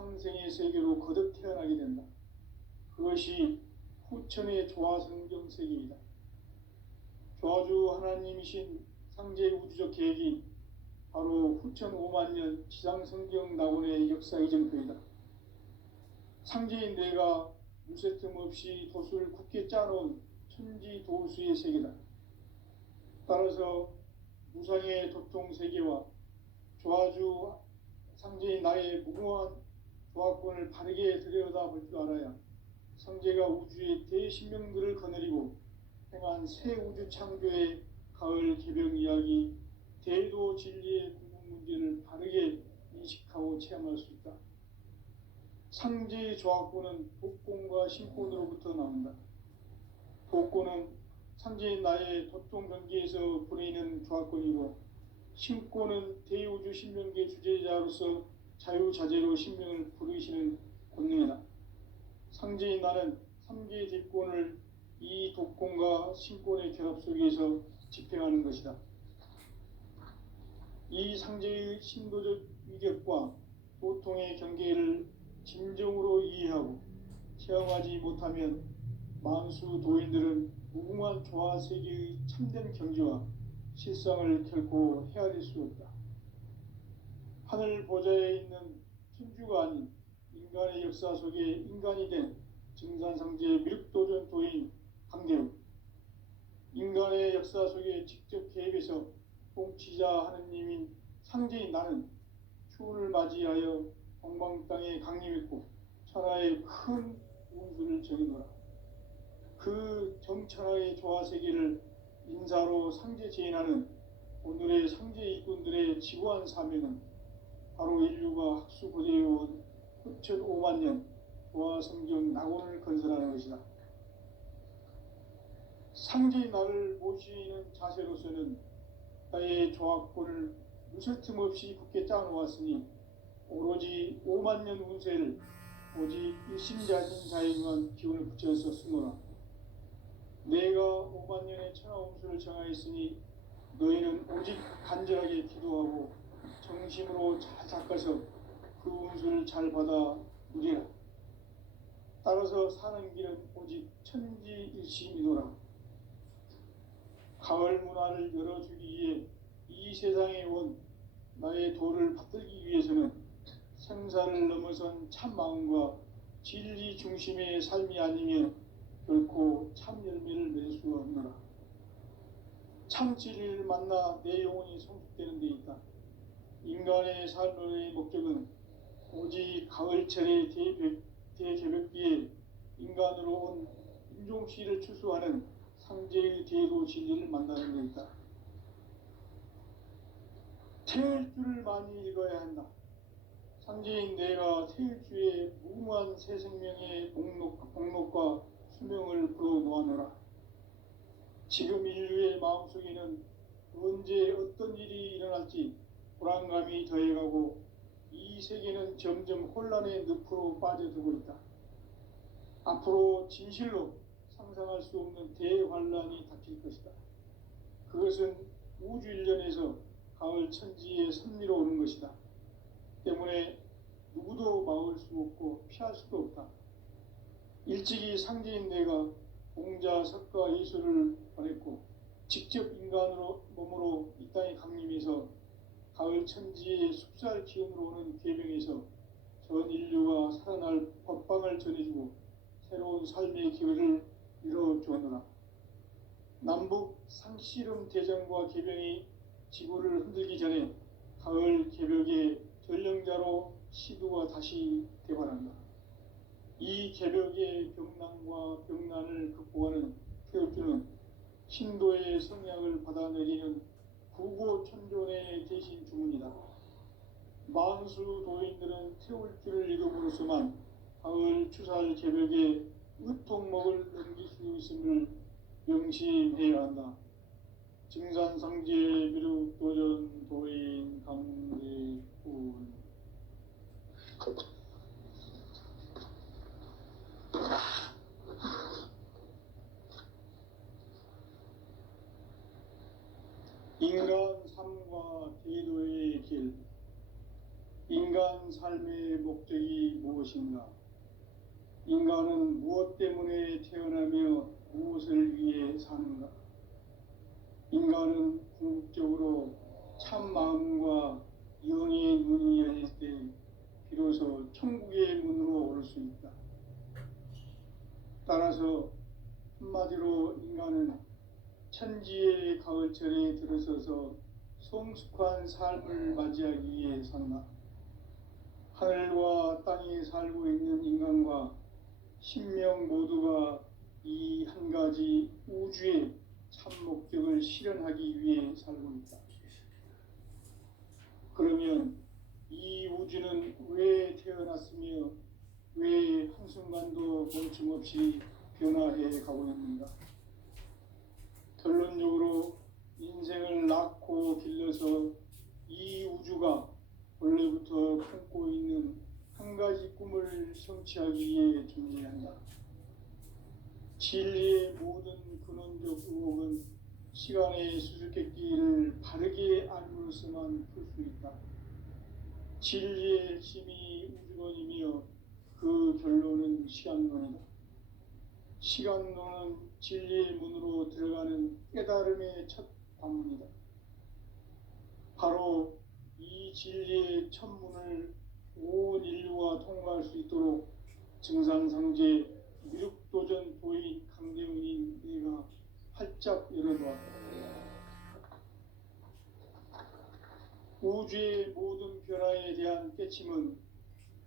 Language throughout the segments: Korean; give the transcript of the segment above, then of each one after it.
상생의 세계로 거듭 태어나게 된다. 그것이 후천의 조화성경 세계이다. 조화주 하나님이신 상제의 우주적 계획이 바로 후천 5만 년 지상성경 낙원의 역사 이정표이다. 상제인 내가 무쇠 틈 없이 돛을 굳게 짜놓은 천지도수의 세계다. 따라서 무상의 도통 세계와 조화주 상제인 나의 무궁한 조화권을 바르게 들여다볼 줄 알아야 상제가 우주의 대신명들을 거느리고 행한 새 우주 창조의 가을 개벽 이야기, 대도 진리의 궁극 문제를 바르게 인식하고 체험할 수 있다. 상제의 조화권은 독권과 신권으로부터 나온다. 독권은 상제인 나의 도통 경계에서 부리는 조화권이고, 신권은 대우주 신명계 주제자로서 자유자재로 신명을 부르시는 권능이다. 상제인 나는 3개의 대권을 이 독권과 신권의 결합 속에서 집행하는 것이다. 이 상제의 신도적 위격과 도통의 경계를 진정으로 이해하고 체험하지 못하면 만수 도인들은 무궁한 조화 세계의 참된 경지와 실상을 결코 헤아릴 수 없다. 하늘 보좌에 있는 천주가 아닌 인간의 역사 속에 인간이 된 증산상제의 미륵도전 도인 강대우, 인간의 역사 속에 직접 개입해서 통치자 하느님인 상제인 나는 추운을 맞이하여 동방 땅에 강림했고 천하의 큰 운수를 정해놓아 그 정천하의 조화세계를 인사로 상제 제인하는 오늘의 상제 일꾼들의 지구한 사명은 바로 인류가 학수고대해온 후천 5만 년 조화성경 낙원을 건설하는 것이다. 상제인 나를 모시는 자세로서는 나의 조화권을 무쇠 틈 없이 굳게 짜놓았으니 오로지 5만 년 운세를 오직 일심자진 자에게만 기운을 붙여서 쓰노라. 내가 5만 년의 천하 운수를 정하였으니 너희는 오직 간절하게 기도하고 정심으로 잘 닦아서 그 운수를 잘 받아 누리라. 따라서 사는 길은 오직 천지일심이노라. 가을 문화를 열어주기 위해 이 세상에 온 나의 도를 받들기 위해서는 생사를 넘어선 참 마음과 진리 중심의 삶이 아니면 결코 참 열매를 맺을 수 없노라. 참 진리를 만나 내 영혼이 성숙되는 데 있다. 인간의 삶의 목적은 오직 가을철의 대개벽기에 인간으로 온 인종씨를 추수하는 상제의 대도 진리를 만나는 데 있다. 태일주를 많이 읽어야 한다. 상제인 내가 태일주의 무궁한 새 생명의 목록과 수명을 불어놓아노라. 지금 인류의 마음속에는 언제 어떤 일이 일어날지 불안감이 더해가고 이 세계는 점점 혼란의 늪으로 빠져들고 있다. 앞으로 진실로 상상할 수 없는 대환란이 닥칠 것이다. 그것은 우주 일련에서 가을 천지의 섭리로 오는 것이다. 때문에 누구도 막을 수 없고 피할 수도 없다. 일찍이 상제인 내가 공자, 석가, 예수를 보냈고 직접 인간으로 몸으로 이 땅에 강림해서 가을 천지의 숲살 기운으로 오는 계명에서 전 인류가 살아날 법방을 전해주고 새로운 삶의 기회를 이뤄주었노라. 남북 상씨름 대전과 계병이 지구를 흔들기 전에 가을 개벽의 전령자로 시두가 다시 대발한다. 이 개벽의 병난과 병난을 극복하는 태울주는 신도의 성약을 받아내리는 구고천존의 대신 주문이다. 만수 도인들은 태울주를 읽음으로써만 가을 추살 개벽의 으통목을 넘길 수 있음을 명심해야 한다. 증산상제 미륵도전 도인 강대훈. 인간 삶과 대도의 길. 인간 삶의 목적이 무엇인가? 인간은 무엇 때문에 태어나며 무엇을 위해 사는가? 인간은 궁극적으로 참 마음과 영의 문이 열릴 때 비로소 천국의 문으로 오를 수 있다. 따라서 한마디로 인간은 천지의 가을철에 들어서서 성숙한 삶을 맞이하기 위해 산다. 하늘과 땅에 살고 있는 인간과 신명 모두가 이 한 가지 우주의 참 목적을 실현하기 위해 살고 있다. 그러면 이 우주는 왜 태어났으며 왜 한순간도 멈춤없이 변화해 가고 있는가? 결론적으로 인생을 낳고 길러서 이 우주가 원래부터 품고 있는 한 가지 꿈을 성취하기 위해 존재한다. 진리의 모든 근원적 의혹은 시간의 수수께끼를 바르게 알므로서만 풀 수 있다. 진리의 핵심이 우주론이며 그 결론은 시간론이다. 시간론은 진리의 문으로 들어가는 깨달음의 첫 관문이다. 바로 이 진리의 첫 문을 온 인류가 통과할 수 있도록 증산상제 미륵도전 도인 강대훈인 내가 활짝 열어놓았다. 우주의 모든 변화에 대한 깨침은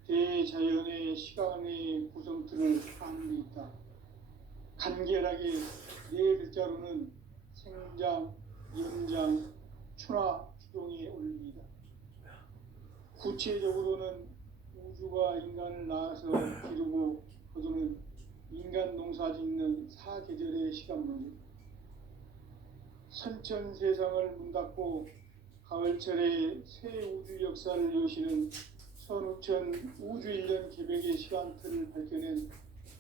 대자연의 시간의 구성틀을 아는 데 있다. 간결하게 네 글자로는 생장, 연장, 추나 추동의 원리이다. 구체적으로는 우주가 인간을 낳아서 기르고 거두는 인간 농사 짓는 사계절의 시간 문제. 선천 세상을 문닫고 가을철에 새 우주 역사를 여시는 선우천 우주 1년 개백의 시간틀을 밝혀낸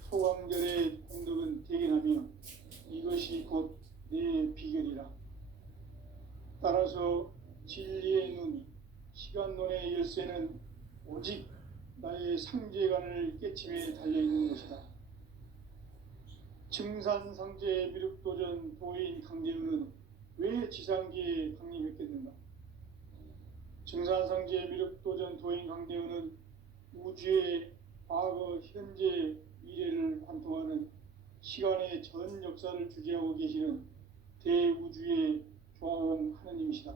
소강절의 공덕은 대견하며 이것이 곧 내 비결이라. 따라서 진리의 눈, 시간론의 열쇠는 오직 나의 상제관을 깨침에 달려있는 것이다. 증산상제 미륵도전 도인 강대훈은 왜 지상계에 강림했겠는가? 증산상제 미륵도전 도인 강대훈은 우주의 과거, 현재, 미래를 관통하는 시간의 전 역사를 주재하고 계시는 대우주의 조화홍 하느님이시다.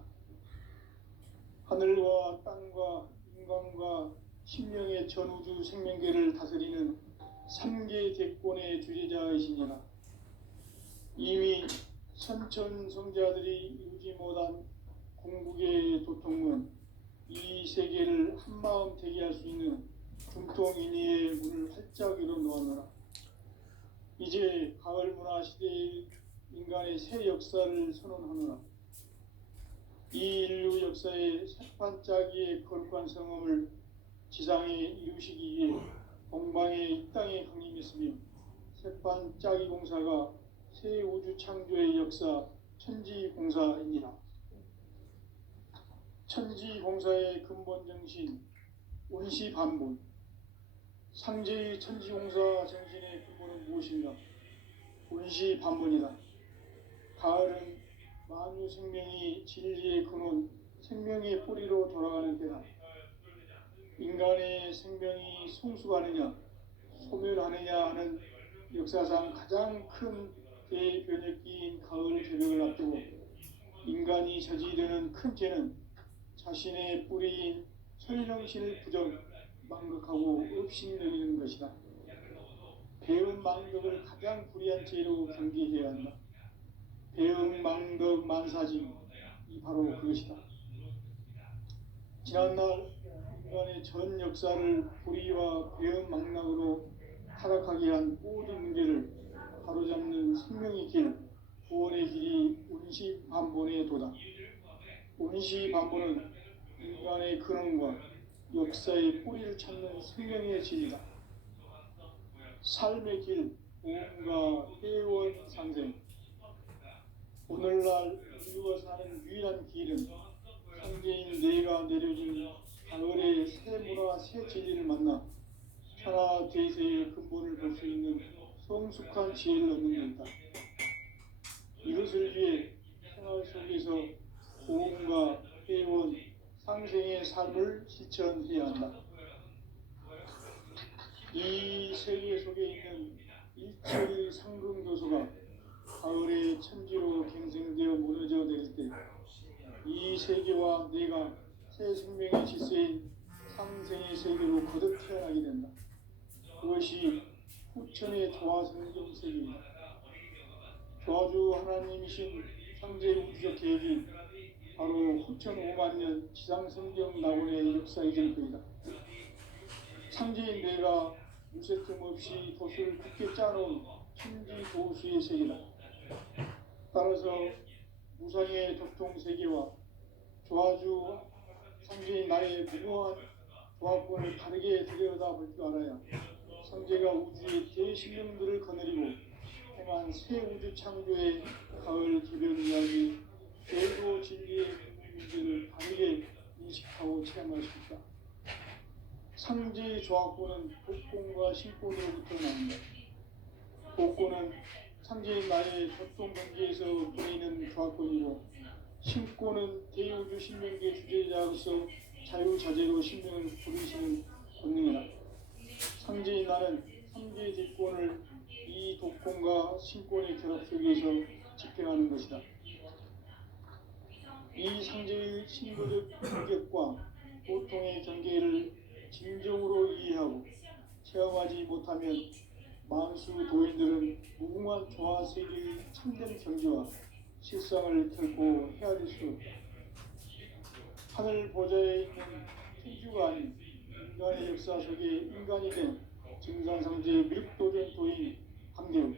하늘과 땅과 인간과 신명의 전우주 생명계를 다스리는 3계 대권의 주재자이시니라. 이미 선천성자들이 이루지 못한 궁극의 도통문, 이 세계를 한마음 되게 할 수 있는 중통인의의 문을 활짝 열어놓았노라. 이제 가을 문화 시대의 인간의 새 역사를 선언하노라. 이 인류 역사의 새반짝이의 거룩한 성험을 지상에 이루시기 위해 동방의 이 땅에 강림했으며 새반짝이 공사가 새 우주 창조의 역사 천지공사이니라. 천지공사의 근본 정신 원시반본. 상제의 천지공사 정신의 근본은 무엇인가? 원시반본이다. 가을은 만유 생명이 진리의 근원, 생명의 뿌리로 돌아가는 때다. 인간의 생명이 성숙하느냐, 소멸하느냐 하는 역사상 가장 큰 대변혁기인 가을 개벽을 앞두고 인간이 저지르는 큰 죄는 자신의 뿌리인 설령신을 부정, 망극하고 업신여기는 것이다. 배은 망덕을 가장 불의한 죄로 경계해야 한다. 배은 망덕 만사징, 이 바로 그것이다. 지난날 인간의 전 역사를 불의와 배은 망락으로 타락하게 한 모든 문제를 바로잡는 생명의 길, 구원의 길이 원시반본의 도다. 원시반본은 인간의 근원과 역사의 뿌리를 찾는 생명의 진리다. 삶의 길, 보험과 회원 상생. 오늘날 인류가 사는 유일한 길은 상제인 내가 내려준 가을의 새 문화, 새 진리를 만나 천하 대세의 근본을 볼 수 있는 성숙한 지혜를 얻는 것이다. 이것을 위해 생활 속에서 고음과 회원, 상생의 삶을 실천해야 한다. 이 세계 속에 있는 일체의 상승교소가 가을의 천지로 갱생되어 무너져 내릴 때 이 세계와 내가 새 생명의 질서인 상생의 세계로 거듭 태어나게 된다. 그것이 후천의 조화성경 세계이다. 조화주 하나님이신 창조의 우주적 계획이 바로 후천 5만 년 지상성경 낙원의 역사의 증거이다. 창조인 내가 무쇠 틈 없이 돛을 굳게 짜놓은 천지조수의 세계다. 따라서 무상의 교통세계와 조화주 상제인 나의 무궁한 조합권을 다르게 들여다볼 줄 알아야 상제가 우주의 대신령들을 거느리고 행한 새 우주 창조의 가을 개변 이야기, 제도 진리의 문제를 다르게 인식하고 체험할 수 있다. 상제의 조합권은 복권과 신권으로부터 나온다. 복권은 상제인 나의 교통경계에서 보이는 조합권이고, 신권은 대우주 신명계 주제자로서 자유자재로 신명을 부르시는 권능이다. 상제인 나는 상제의 직권을 이 독권과 신권의 결합 속에서 집행하는 것이다. 이 상제의 신도적 인격과 보통의 경계를 진정으로 이해하고 체험하지 못하면 만수 도인들은 무궁한 조화 세계의 참된 경지와 실상을 결코 헤아릴 수 없다. 하늘 보좌에 있는 천주가 아닌 인간의 역사 속에 인간이 된 증산상제의 밀도전 도인 강대우,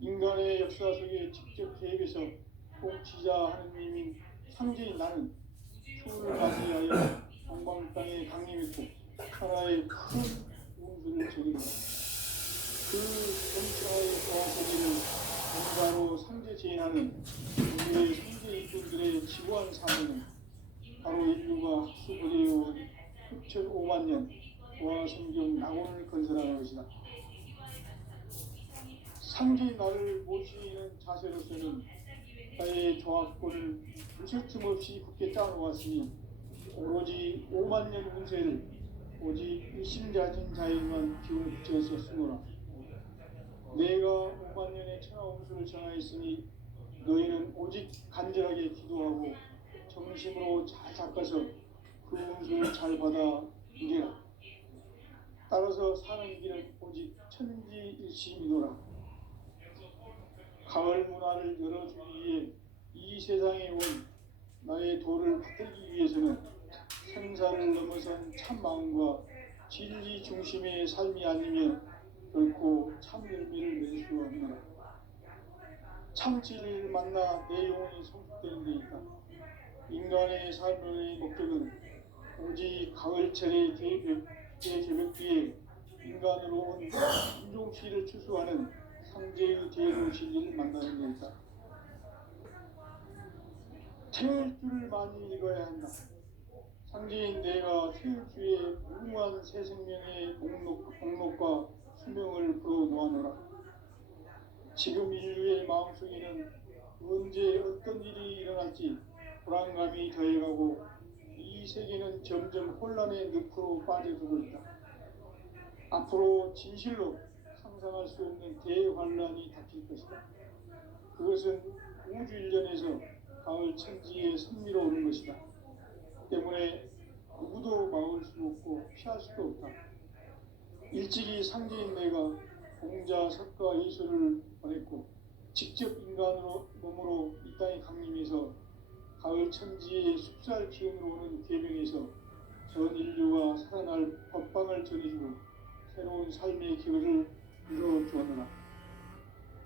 인간의 역사 속에 직접 개입해서 통치자 하느님인 상제인 나는 추운을 맞이하여 동방 땅에 강림했고 하나의 큰 운수를 저기다. 그 정치와의 조화세계를 인간으로 상제 제인하는 우리의 상제 일꾼들의 지구한 사명은 바로 인류가 학수부대해온 후천 5만 년 조화성경 낙원을 건설하는 것이다. 상제인 나를 모시는 자세로서는 나의 조합권을 무쇠 틈 없이 굳게 짜놓았으니 오로지 5만 년 운세를 오직 일심자진 자에만 기운을 붙여서 쓰노라. 내가 5만 년의 천하운수를 전하였으니 너희는 오직 간절하게 기도하고 정심으로 잘 닦아서 그 운수를 잘 받아 누리라. 따라서 사는 길은 오직 천지일심이노라. 가을 문화를 열어주기 위해 이 세상에 온 나의 도를 받들기 위해서는 생사를 넘어선 참 마음과 진리 중심의 삶이 아니면 결코 참 열매를 맺을 수 없노라. 참 진리를 만나 내 영혼이 성숙되는 데 있다. 인간의 삶의 목적은 오직 가을철의 개벽 뒤에 인간으로 온 인종시를 추수하는 상제의 대로 진리를 만나는 데 있다. 태울 줄을 많이 읽어야 한다. 상제인 내가 태울 주의 무궁한 새 생명의 목록과 수명을 풀어놓아노라. 지금 인류의 마음속에는 언제 어떤 일이 일어날지 불안감이 더해가고 이 세계는 점점 혼란의 늪으로 빠져들고 있다. 앞으로 진실로 상상할 수 없는 대환란이 닥칠 것이다. 그것은 우주 일련에서 가을 천지의 선미로 오는 것이다. 때문에 누구도 막을 수 없고 피할 수도 없다. 일찍이 상제인 내가 공자, 석가, 예수를 보냈고 직접 인간으로 몸으로 이 땅에 강림해서 가을 천지의 숲살 기운으로 오는 계명에서 전 인류가 살아날 법방을 전해주고 새로운 삶의 기회를 이뤄주었노라.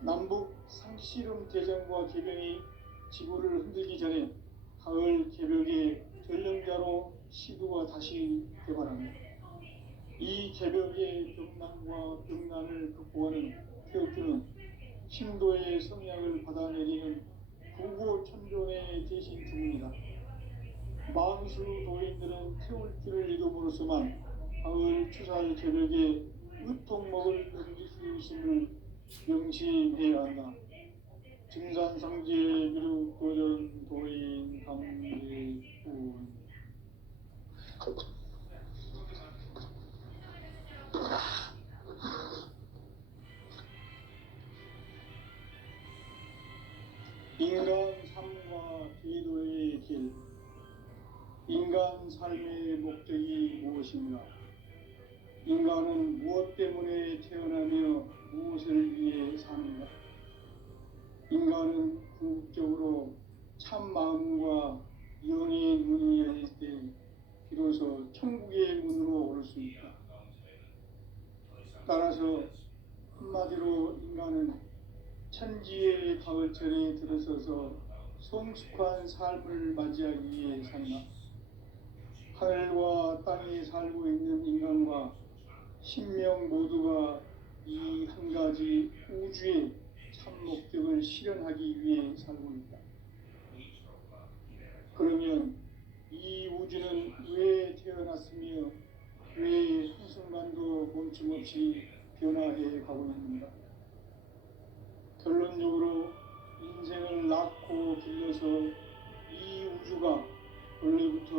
남북 상씨름 대전과 계병이 지구를 흔들기 전에 가을 개벽의 전령자로 시도가 다시 개발합니다. 이 개벽의 병난과 병난을 극복하는 태우주는 신도의 성약을 받아내리는 구고천존의 대신 주문이다. 만수 도인들은 태울 줄을 읽음으로써만 가을 추살 저녁에 으통먹을 넘길 수 있음을 명심해야 한다. 증산상제 미륵도전 도인 강대군. 인간 삶과 기도의 길. 인간 삶의 목적이 무엇인가? 인간은 무엇 때문에 태어나며 무엇을 위해 사는가? 인간은 궁극적으로 참 마음과 영의 문이 열릴 때 비로소 천국의 문으로 오를 수 있다. 따라서 한마디로 인간은 천지의 가을철에 들어서서 성숙한 삶을 맞이하기 위해 산다. 하늘과 땅에 살고 있는 인간과 신명 모두가 이 한 가지 우주의 참 목적을 실현하기 위해 살고 있다. 그러면 이 우주는 왜 태어났으며 왜 한순간도 멈춤없이 변화해 가고 있는가? 결론적으로 인생을 낳고 길러서 이 우주가 원래부터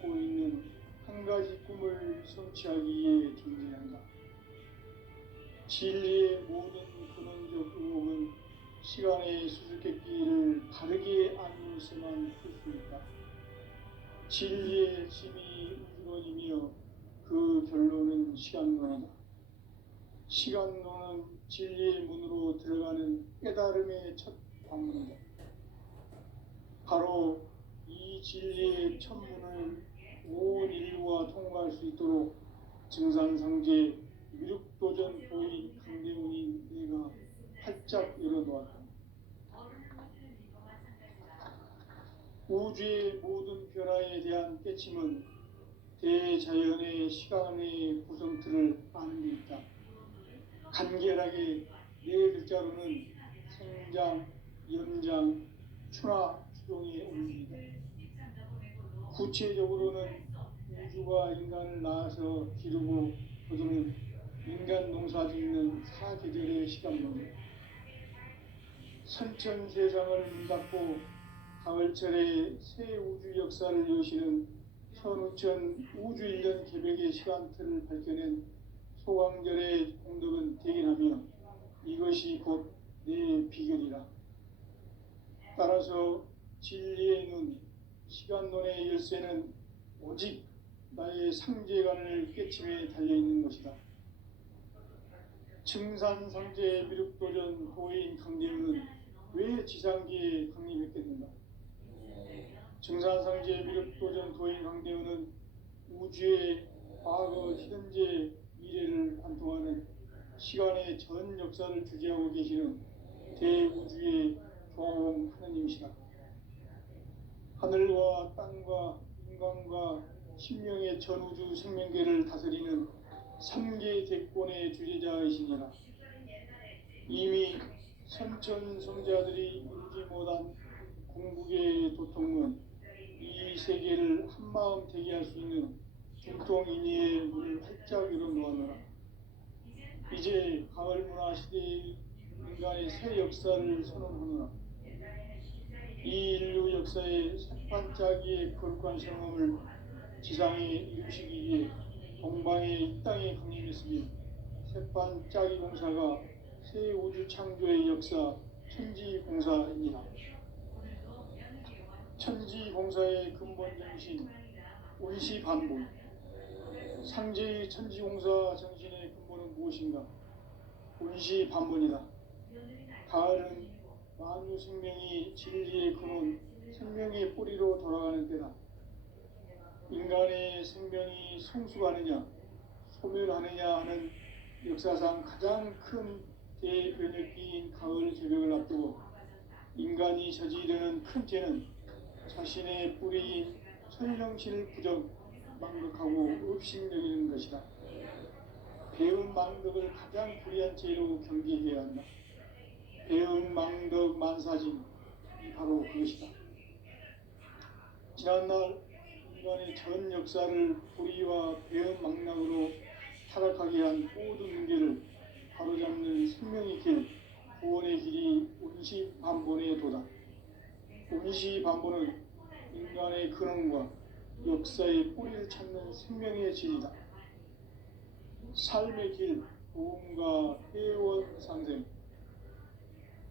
품고 있는 한 가지 꿈을 성취하기 위해 존재한다. 진리의 모든 근원적 의혹은 시간의 수수께끼를 바르게 알면서만 풀 수 있다. 진리의 핵심이 우주론이며 그 결론은 시간론이다. 시간론은 진리의 문으로 들어가는 깨달음의 첫 관문이다. 바로 이 진리의 첫 문을 온 인류가 통과할 수 있도록 증산상제 미륵도전 도인 강대훈인 내가 활짝 열어놓았다. 우주의 모든 변화에 대한 깨침은 대자연의 시간의 구성틀을 아는 데 있다. 간결하게 네 글자로는 생장, 연장, 추나 추동의 원리이다. 구체적으로는 우주가 인간을 낳아서 기르고 거두는 인간 농사 짓는 사계절의 시간입니다. 선천 세상을 문닫고 가을철에 새 우주 역사를 여시는 선우천 우주 1년 개백의 시간틀을 밝혀낸 소강절의 공덕은 대견하며 이것이 곧 내 비결이라. 따라서 진리의 눈, 시간론의 열쇠는 오직 나의 상제관을 깨침에 달려있는 것이다. 증산상제 미륵도전 도인 강대훈은 왜 지상기에 강림했겠는가? 증산상제 미륵도전 도인 강대훈은 우주의 과거, 현재, 미래를 관통하는 시간의 전 역사를 주재하고 계시는 대우주의 조홍 하느님이시다. 하늘과 땅과 인간과 신명의 전우주 생명계를 다스리는 삼계 대권의 주재자이시니라. 이미 선천성자들이 이루지 못한 궁극의 도통은 이 세계를 한마음 되게 할 수 있는 중통인의의 문을 활짝 열어놓았노라. 이제 가을 문화 시대의 인간의 새 역사를 선언하노라. 이 인류 역사의 새판짜기의 거룩한 성험을 지상에 이루시기 위해 동방의 이 땅에 강림했으며 새판짜기 공사가 새 우주 창조의 역사 천지공사입니다. 천지공사의 근본 정신 운시반복. 상제의 천지공사 정신의 근본은 무엇인가? 운시반복이다. 가을은 만유 생명이 진리의 근원, 생명의 뿌리로 돌아가는 때다. 인간의 생명이 성숙하느냐, 소멸하느냐 하는 역사상 가장 큰 대변혁기인 가을 새벽을 앞두고 인간이 저지르는 큰 죄는 자신의 뿌리인 천령실 부정, 망덕하고 업신여기는 것이다. 배운 망덕을 가장 불의한 죄로 경계해야 한다. 배운 망덕 만사진, 바로 그것이다. 지난날 인간의 전 역사를 불의와 배은망락으로 타락하게 한 모든 문제를 바로잡는 생명의 길, 구원의 길이 운시반본의 도다. 운시반본은 인간의 근원과 역사의 뿌리를 찾는 생명의 진리다. 삶의 길, 부흥과 회원 상생.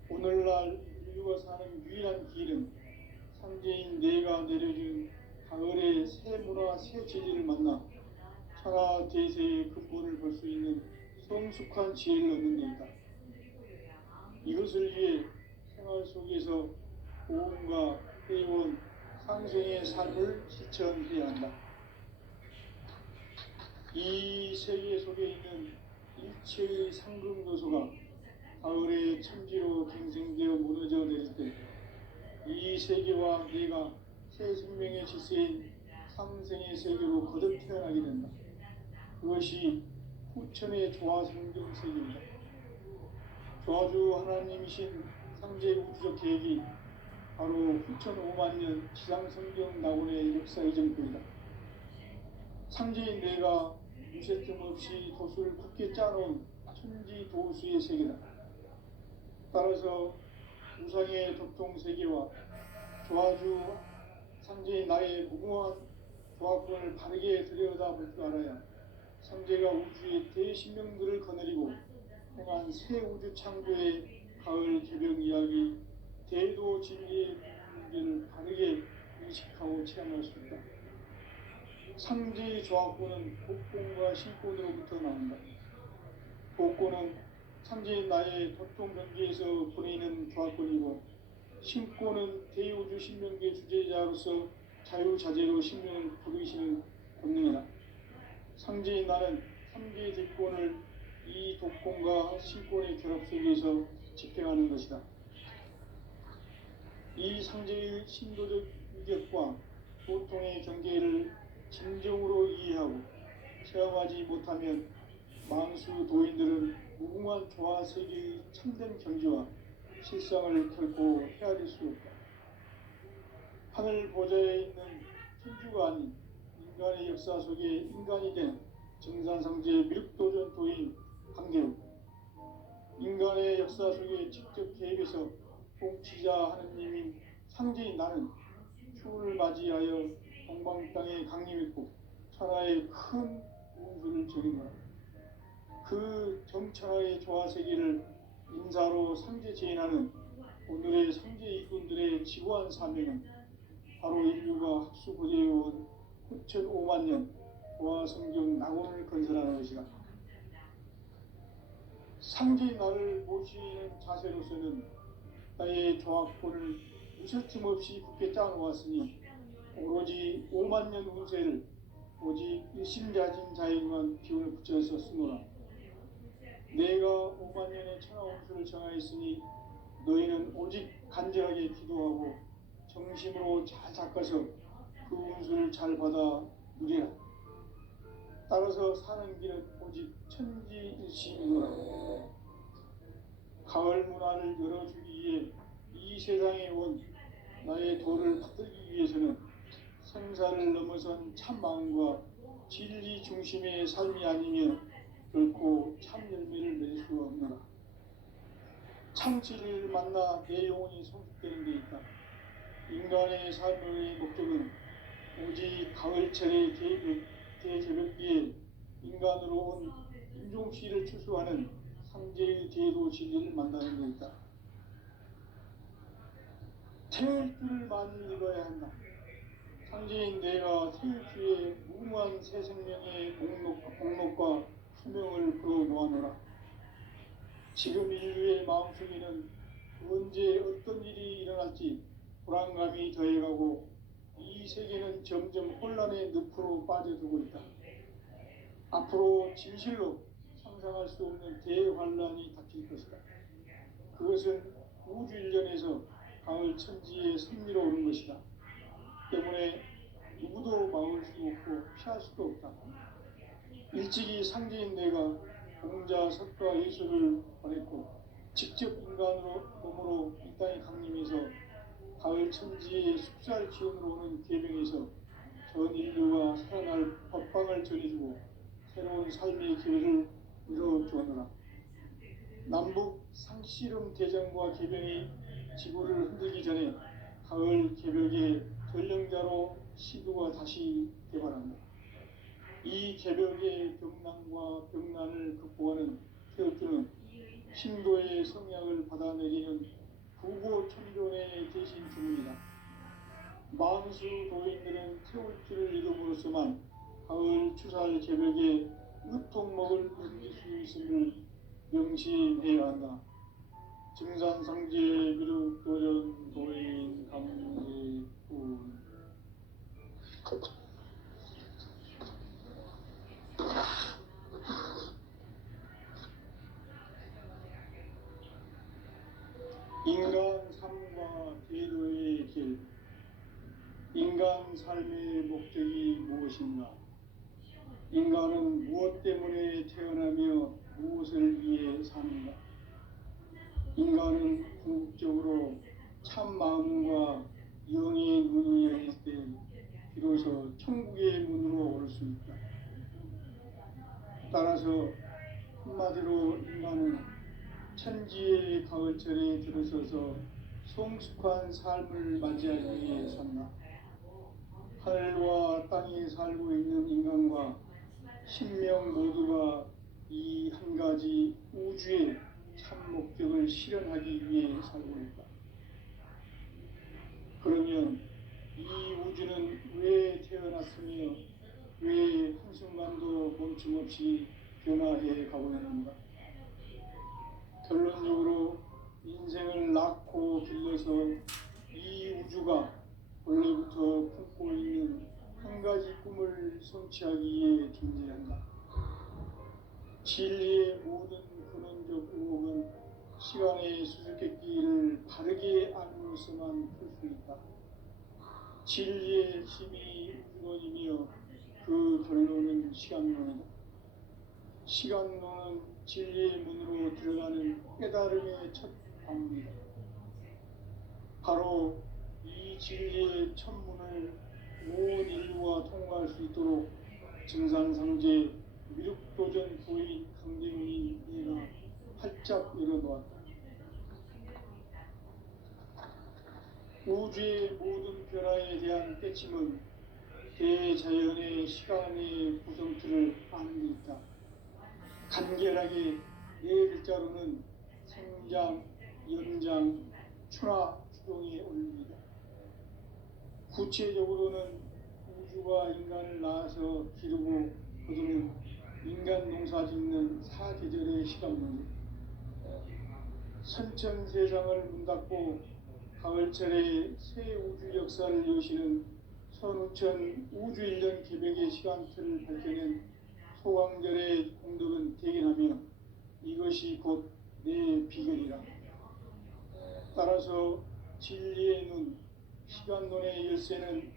오늘날 인류가 사는 유일한 길은 상제인 내가 내려준 가을의 새 문화 새 진리를 만나 천하 대세의 근본을 볼 수 있는 성숙한 지혜를 얻는 데이다. 이것을 위해 생활 속에서 보험과 회원, 상생의 삶을 실천해야 한다. 이 세계 속에 있는 일체의 상금 요소가 가을의 천지로 갱생되어 무너져 내릴 때 이 세계와 내가 새 생명의 질서인 상생의 세계로 거듭 태어나게 된다. 그것이 후천의 조화성경 세계입니다. 조화주 하나님이신 상제 우주적 계획이 바로 후천 5만년 지상성경 낙원의 역사 이정표이다. 상제인 내가 유세틈 없이 도수를 굳게 짜놓은 천지 도수의 세계다. 따라서 우상의 독통세계와 조화주 상제인 나의 무궁한 조화권을 바르게 들여다볼 줄 알아야 상제가 우주의 대신명들을 거느리고 행한 새 우주 창조의 가을 개벽 이야기 대도 진리의 문제를 바르게 인식하고 체험할 수 있다. 상제의 조화권은 복권과 신권으로부터 나온다. 복권은 상제인 나의 도통 경계에서 보내는 조화권이고, 신권은 대우주 신명계 주제자로서 자유자재로 신명을 부르시는 권능이다. 상제인 나는 3개의 대권을 이 독권과 신권의 결합 속에서 집행하는 것이다. 이 상제의 신도적 위력과 도통의 경계를 진정으로 이해하고 체험하지 못하면 만수 도인들은 무궁한 조화 세계의 참된 경지와 실상을 결코 헤아릴 수 없다. 하늘 보좌에 있는 천주가 아닌 인간의 역사 속에 인간이 된 정산상제 밀도전 도인 강계우, 인간의 역사 속에 직접 개입해서 통치자 하느님인 상제인 나는 추운을 맞이하여 동방 땅에 강림했고 천하의 큰 운수를 적인노라. 그 정천하의 조화세계를 인사로 상제 제인하는 오늘의 상제 일꾼들의 지고한 사명은 바로 인류가 학수고대해온 후천 5만년 조화성경 낙원을 건설하는 것이다. 상제인 나를 모시는 자세로서는 나의 조화권을 무설침 없이 굳게 짜놓았으니 오로지 5만년 운세를 오직 일심자진 자에게만 기운을 붙여서 쓰노라. 내가 5만년의 천하 운수를 정하였으니 너희는 오직 간절하게 기도하고 정심으로 잘 닦아서 그 운수를 잘 받아 누리라. 따라서 사는 길은 오직 천지일심이노라. 가을 문화를 열어주기 위해 이 세상에 온 나의 도를 받들기 위해서는 생사를 넘어선 참 마음과 진리 중심의 삶이 아니면 결코 참 열매를 맺을 수가 없노라. 참 진리를 만나 내 영혼이 성숙되는 데 있다. 인간의 삶의 목적은 오직 가을철의 대개벽기에 인간으로 온 인종시를 추수하는 상제의 대도 진리를 만나는 데 있다. 태일 줄을 많이 읽어야 한다. 상제인 내가 태일 주에 무궁한 새 생명의 목록과 수명을 풀어놓아노라. 지금 인류의 마음속에는 언제 어떤 일이 일어날지 불안감이 더해가고 이 세계는 점점 혼란의 늪으로 빠져들고 있다. 앞으로 진실로 상상할 수 없는 대환란이 닥칠 것이다. 그것은 우주 일련에서 가을 천지에 섭리로 오는 것이다. 때문에 누구도 막을 수 없고 피할 수도 없다. 일찍이 상제인 내가 공자, 석가, 예수를 보냈고 직접 인간으로 몸으로 이 땅에 강림해서 가을 천지의 숲살 기운으로 오는 계명에서 전 인류가 살아날 법방을 전해주고 새로운 삶의 기회를 열어주었노라. 남북 상씨름 대전과 개병이 지구를 흔들기 전에 가을 개벽의 전령자로 시도가 다시 개발한다. 이 개벽의 경난과 병난을 극복하는 태극주는 신도의 성약을 받아내리는 부고천존의 대신 주문이다. 만수 도인들은 태울주를 이름으로서만 가을 추살 개벽의 으통목을 넘길 수 있음을 명심해야 한다. 증산상제 미륵도전 도인 감례군. 인간 삶과 계도의 길. 인간 삶의 목적이 무엇인가? 인간은 무엇 때문에 태어나며 무엇을 위해 사는가? 인간은 궁극적으로 참 마음과 영의 문이 열릴 때 비로소 천국의 문으로 올 수 있다. 따라서 한마디로 인간은 천지의 가을철에 들어서서 성숙한 삶을 맞이하기 위해 산다. 하늘과 땅에 살고 있는 인간과 신명 모두가 이 한 가지 우주의 참 목적을 실현하기 위해 살고 있다. 그러면 이 우주는 왜 태어났으며 왜 한순간도 멈춤없이 변화해 가고 있는가? 결론적으로 인생을 낳고 길러서 이 우주가 원래부터 품고 있는 한 가지 꿈을 성취하기 위해 존재한다. 진리의 모든 근원적 의혹은 시간의 수수께끼를 바르게 알므로서만 풀 수 있다. 진리의 핵심이 우주론이며 그 결론은 시간론이다. 시간론은 진리의 문으로 들어가는 깨달음의 첫 방문이다. 바로 이 진리의 첫 문을 온 인류가 통과할 수 있도록 증산상제 미륵도전 도인 강대문이 내가 활짝 열어놓았다. 우주의 모든 변화에 대한 깨침은 대자연의 시간의 구성틀을 아는 데 있다. 간결하게 네 글자로는 생장, 연장, 추나 추동이 올립니다. 구체적으로는 우주가 인간을 낳아서 기르고 거두는 인간 농사 짓는 사계절의 시간문제, 선천세상을 문닫고 가을철에 새 우주 역사를 여시는 선우천 우주일년 개벽의 시간틀을 밝혀낸 소강절의 공덕은 대견하며 이것이 곧 내 비결이라. 따라서 진리의 눈, 시간론의 열쇠는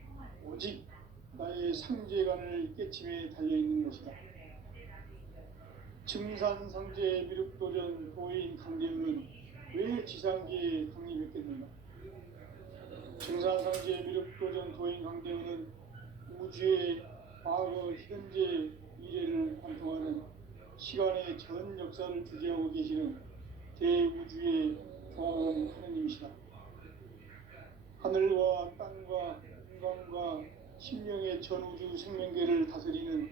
오직 나의 상제관을 깨침에 달려있는 것이다. 증산상제 미륵도전 도인 강대문은 왜 지상계에 강림했겠는가? 증산상제 미륵도전 도인 강대문은 우주의 과거, 현재, 미래를 관통하는 시간의 전 역사를 주재하고 계시는 대우주의 종합 하느님이시다. 하늘과 땅과 인간과 신명의 전우주 생명계를 다스리는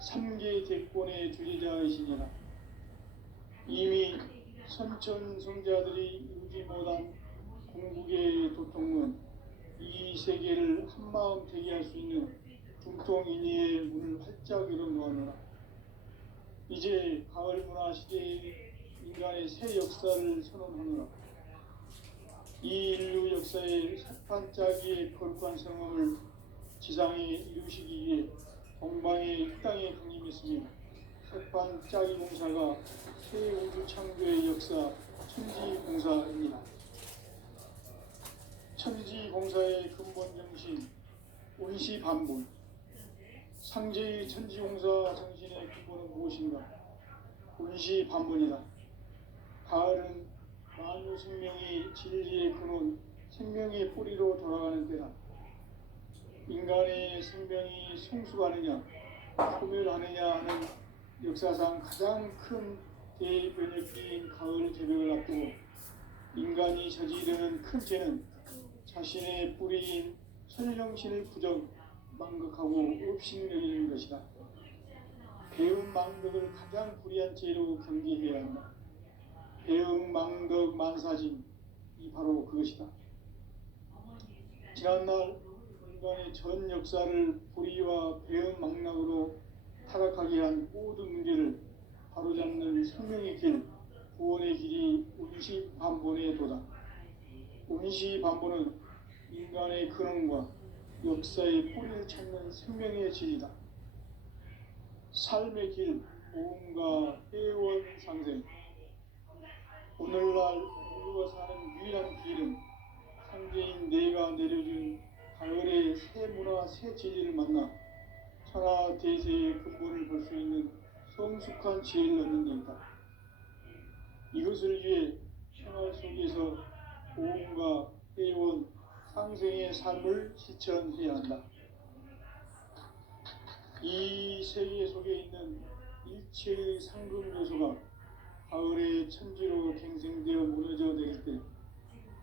3계 대권의 주재자이시니라. 이미 선천성자들이 이루지 못한 궁극의 도통문, 이 세계를 한마음 되게 할 수 있는 중통인의의 문을 활짝 열어놓았노라. 이제 가을 문화 시대의 인간의 새 역사를 선언하노라. 이 인류 역사의 세판짜기의 거룩한 성험을 지상에 이루시기 위해 동방의 이 땅에 강림했으며 세판짜기 공사가 새 우주 창조의 역사 천지공사입니다. 천지공사의 근본 정신 운시반본, 상제의 천지공사 정신의 근본은 무엇인가? 운시반본이다. 가을은 만유 생명이 진리의 근원, 생명의 뿌리로 돌아가는 때다. 인간의 생명이 성숙하느냐 소멸하느냐 하는 역사상 가장 큰 대변혁기인 가을 개벽을 앞두고 인간이 저지르는 큰 죄는 자신의 뿌리인 천령신을 부정 망극하고 업신여기는 것이다. 배음 망덕을 가장 불의한 죄로 경계해야 한다. 배음 망덕 만사짐이 바로 그것이다. 지난날 인간의 전 역사를 불의와 배음 망락으로 타락하게 한 모든 문제를 바로잡는 생명의 길, 구원의 길이 운시반본의 도다. 운시반본은 인간의 근원과 역사의 뿌리를 찾는 생명의 진리다. 삶의 길, 보험과 회원 상생. 오늘날 인류가 사는 유일한 길은 상제인 내가 내려준 가을의 새 문화, 새 진리를 만나 천하 대세의 근본을 볼 수 있는 성숙한 지혜를 얻는 데 있다. 이것을 위해 생활 속에서 보험과 회원, 상생의 삶을 실천해야 한다. 이 세계 속에 있는 일체의 상금 요소가 가을의 천지로 갱생되어 무너져 내릴 때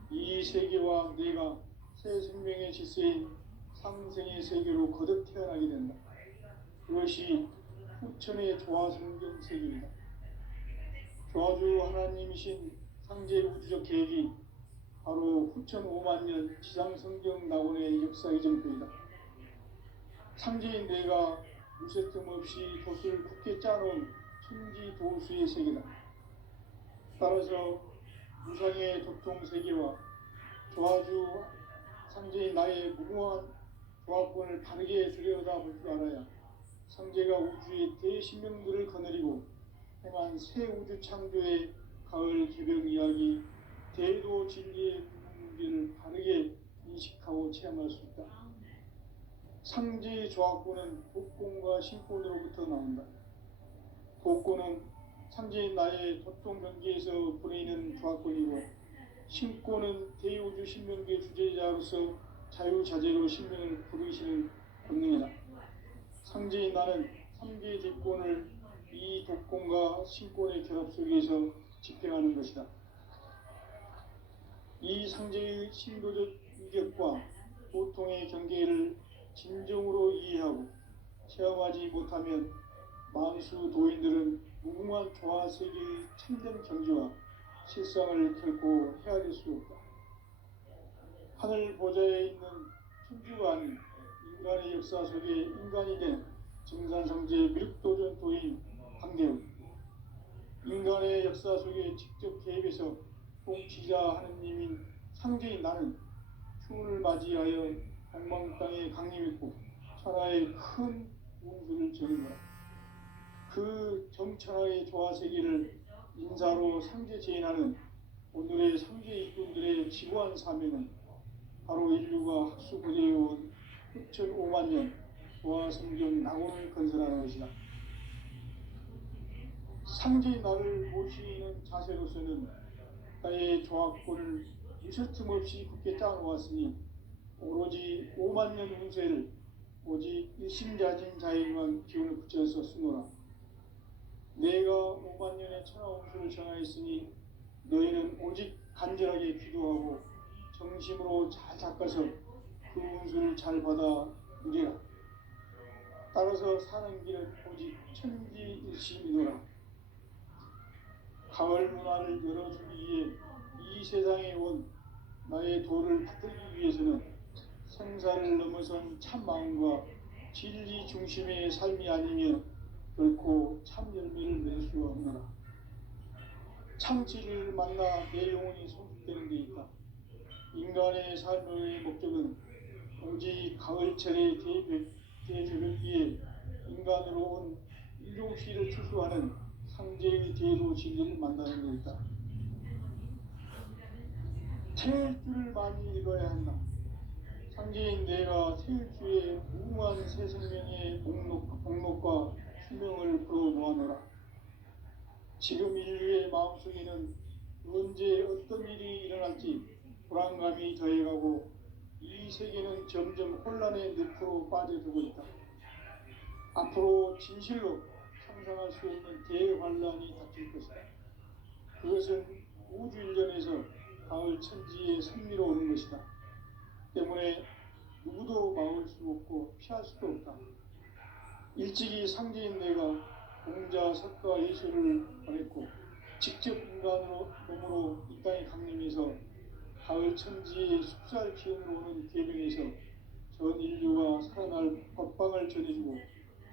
이 세계와 내가 새 생명의 질서인 상생의 세계로 거듭 태어나게 된다. 그것이 후천의 조화성경 세계입니다. 조화주 하나님이신 상제 우주적 계획이 바로 후천 5만 년 지상성경 낙원의 역사 이정표이다. 상제인 내가 무쇠 틈 없이 돛을 굳게 짜놓은 천지 도수의 세계다. 따라서 무상의 도통 세계와 조화주 상제인 나의 무모한 조합권을 바르게 들여다볼 줄 알아야 상제가 우주의 대신명들을 거느리고 행한 새 우주 창조의 가을 개벽 이야기 대도 진리의 문제를 바르게 인식하고 체험할 수 있다. 상제의 조합권은 복권과 신권으로부터 나온다. 복권은 상제인 나의 도통 경계에서 보내는 조합권이고 신권은 대우주 신명계 주제자로서 자유자재로 신명을 부르시는 권능이다. 상제인 나는 3개 뒷권을 이 독권과 신권의 결합 속에서 집행하는 것이다. 이 상제의 신도적 위격과 보통의 경계를 진정으로 이해하고 체험하지 못하면 만수 도인들은 무궁한 조화세계의 참된 경지와 실상을 결코 헤아릴 수 없다. 하늘 보좌에 있는 천주가 아닌 인간의 역사 속에 인간이 된 증산성제 미륵도전 도인 강대우, 인간의 역사 속에 직접 개입해서 통치자 하느님인 상제인 나는 추운을 맞이하여 방방 땅에 강림했고 천하의 큰 운수를 전해노라. 그 정천하의 조화세계를 인사로 상제 제인하는 오늘의 상제 일꾼들의 지구한 사명은 바로 인류가 학수고대해온 후천 5만 년 조화성경 낙원을 건설하는 것이다. 상제의 나를 모시는 자세로서는 나의 조합권을 무쇠틈 없이 굳게 짜놓았으니 오로지 5만 년 운세를 오직 일심자진 자에게만 기운을 붙여서 쓰노라. 내가 5만 년의 천하 운수를 정하였으니 너희는 오직 간절하게 기도하고 정심으로 잘 닦아서 그 운수를 잘 받아 누리라. 따라서 사는 길은 오직 천지일심이노라. 가을 문화를 열어주기 위해 이 세상에 온 나의 도를 받들기 위해서는 생사를 넘어선 참 마음과 진리 중심의 삶이 아니면 결코 참 열매를 맺을 수가 없노라. 참 진리를 만나 내 영혼이 성숙되는 데 있다. 인간의 삶의 목적은 오직 가을철의 대개벽 위에 인간으로 온 일종시를 추수하는 상제의 대도 진리를 만나는 데 있다. 태일주를 많이 읽어야 한다. 상제인 내가 태일주의 무궁한 새 생명의 복록과 수명을 불어놓아노라. 지금 인류의 마음속에는 언제 어떤 일이 일어날지 불안감이 더해가고 이 세계는 점점 혼란의 늪으로 빠져들고 있다. 앞으로 진실로 상상할 수 없는 대환란이 닥칠 것이다. 그것은 우주 일련에서 가을 천지의 섭리로 오는 것이다. 때문에 누구도 막을 수 없고 피할 수도 없다. 일찍이 상제인 내가 공자, 석가, 예수를 보냈고 직접 인간으로 몸으로 이 땅에 강림해서 가을 천지의 숲살 기운으로 오는 계명에서 전 인류가 살아날 법방을 전해주고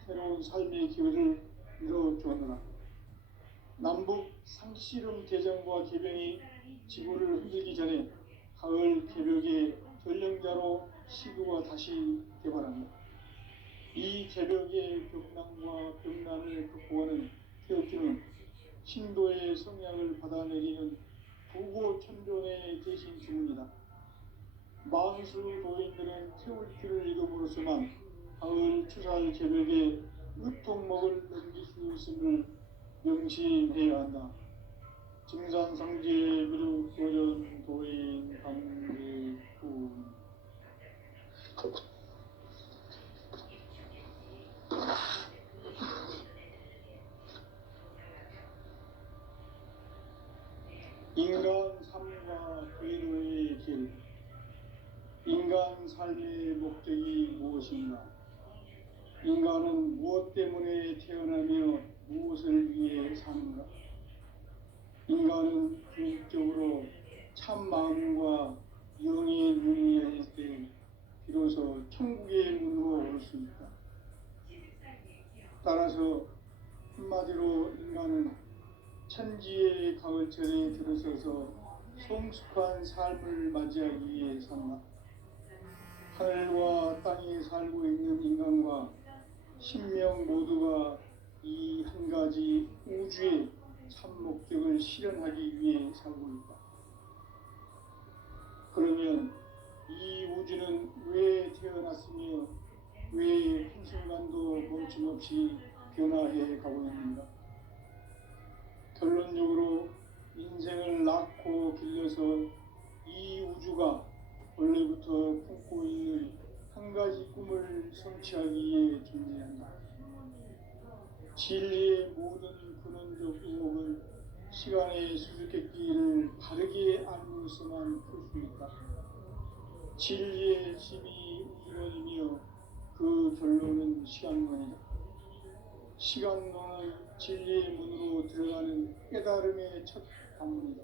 새로운 삶의 기회를 이뤄주었노라. 남북 상씨름 대전과 개병이 지구를 흔들기 전에 가을 개벽의 전령자로 시구가 다시 개발합니다. 이 개벽의 벽난과 벽난을 극복하는 태극기는 신도의 성향을 받아내리는 부고천존의 대신 주문이다. 만수 도인들은 태울기를 이름으로서만 가을 추살 개벽에 으통목을 넘길 수 있음을 명심해야 한다. 증산상제 미륵 도전 도인 강제군. 인간 삶과 괴로의 길. 인간 삶의 목적이 무엇인가? 인간은 무엇 때문에 태어나며 무엇을 위해 사는가? 인간은 궁극적으로 참 마음과 영의 눈이 열릴 때 비로소 천국의 문으로 올 수 있다. 따라서 한마디로 인간은 천지의 가을철에 들어서서 성숙한 삶을 맞이하기 위해 산다. 하늘과 땅에 살고 있는 인간과 신명 모두가 이 한 가지 우주의 참 목적을 실현하기 위해 살고 있다. 그러면 이 우주는 왜 태어났으며 왜 한순간도 멈춤없이 변화해 가고 있는가? 결론적으로 인생을 낳고 길러서 이 우주가 원래부터 품고 있는 한 가지 꿈을 성취하기 위해 존재한다. 진리의 모든 근원적 의혹을 시간의 수수께끼를 바르게 알고서만 풀 수 있다. 진리의 심이 이론이며 그 결론은 시간론이다. 시간론은 진리의 문으로 들어가는 깨달음의 첫 관문이다.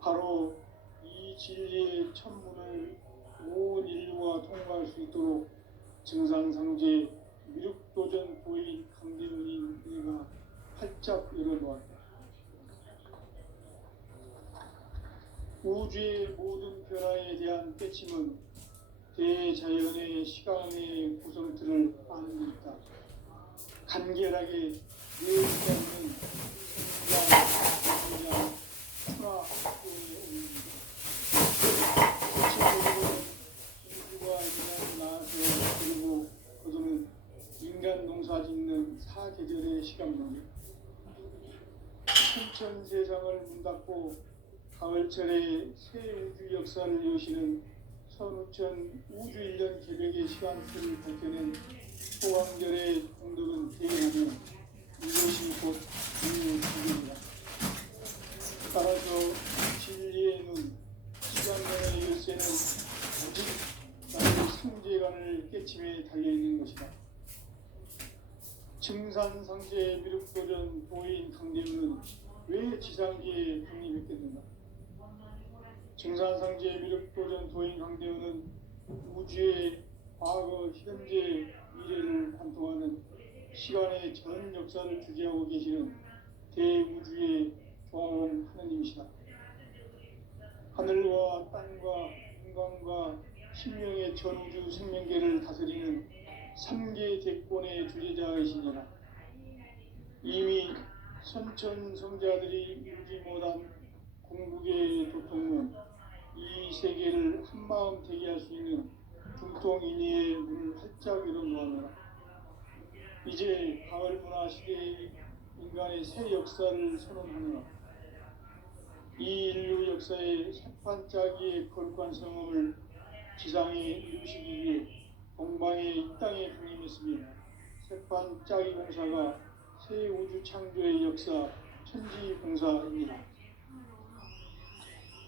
바로 이 진리의 첫 문을 온 인류가 통과할 수 있도록 증산상제 미륵도전 도인 강대훈인 내가 활짝 열어놓았다. 우주의 모든 변화에 대한 깨침은 대자연의 시간의 구성틀을 아는 데 있다. 간결하게 내어지지 않는 그냥 천하학교에 옵니다. 대체적으로 인류가 인간 나와서 그리고 거두는 인간 농사 짓는 사계절의 시간론이 천천 세상을 문 닫고 가을철에 새 우주 역사를 여시는 선우천 우주 일년 개벽의 시간틀을 밝혀낸 소강절의 공덕은 대하며 이것이 곧 인류주의입니다. 따라서 진리의 눈, 시간론의 열쇠는 오직 나의 상제관을 깨침에 달려있는 것이다. 증산상제 미륵도전 도인 강대훈은 왜 지상계에 독립했겠는가? 증산상제 미륵도전 도인 강대훈은 우주의 과거, 현재, 미래를 관통하는 시간의 전 역사를 주재하고 계시는 대우주의 조화로운 하느님이시다. 하늘과 땅과 인간과 신명의 전우주 생명계를 다스리는 3계 대권의 주재자이시니라. 이미 선천성자들이 이루지 못한 궁극의 도통은 이 세계를 한마음 되게 할 수 있는 중통인의의 문을 활짝 열어놓았노라. 이제 가을 문화 시대의 인간의 새 역사를 선언하노라. 이 인류 역사의 새판짜기의 거룩한 성음을 지상에 이루시기 위해 동방의 이 땅에 강림했으며 새판짜기 공사가 새 우주 창조의 역사 천지공사입니다.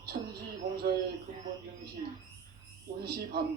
천지공사의 근본 정신 운시 반복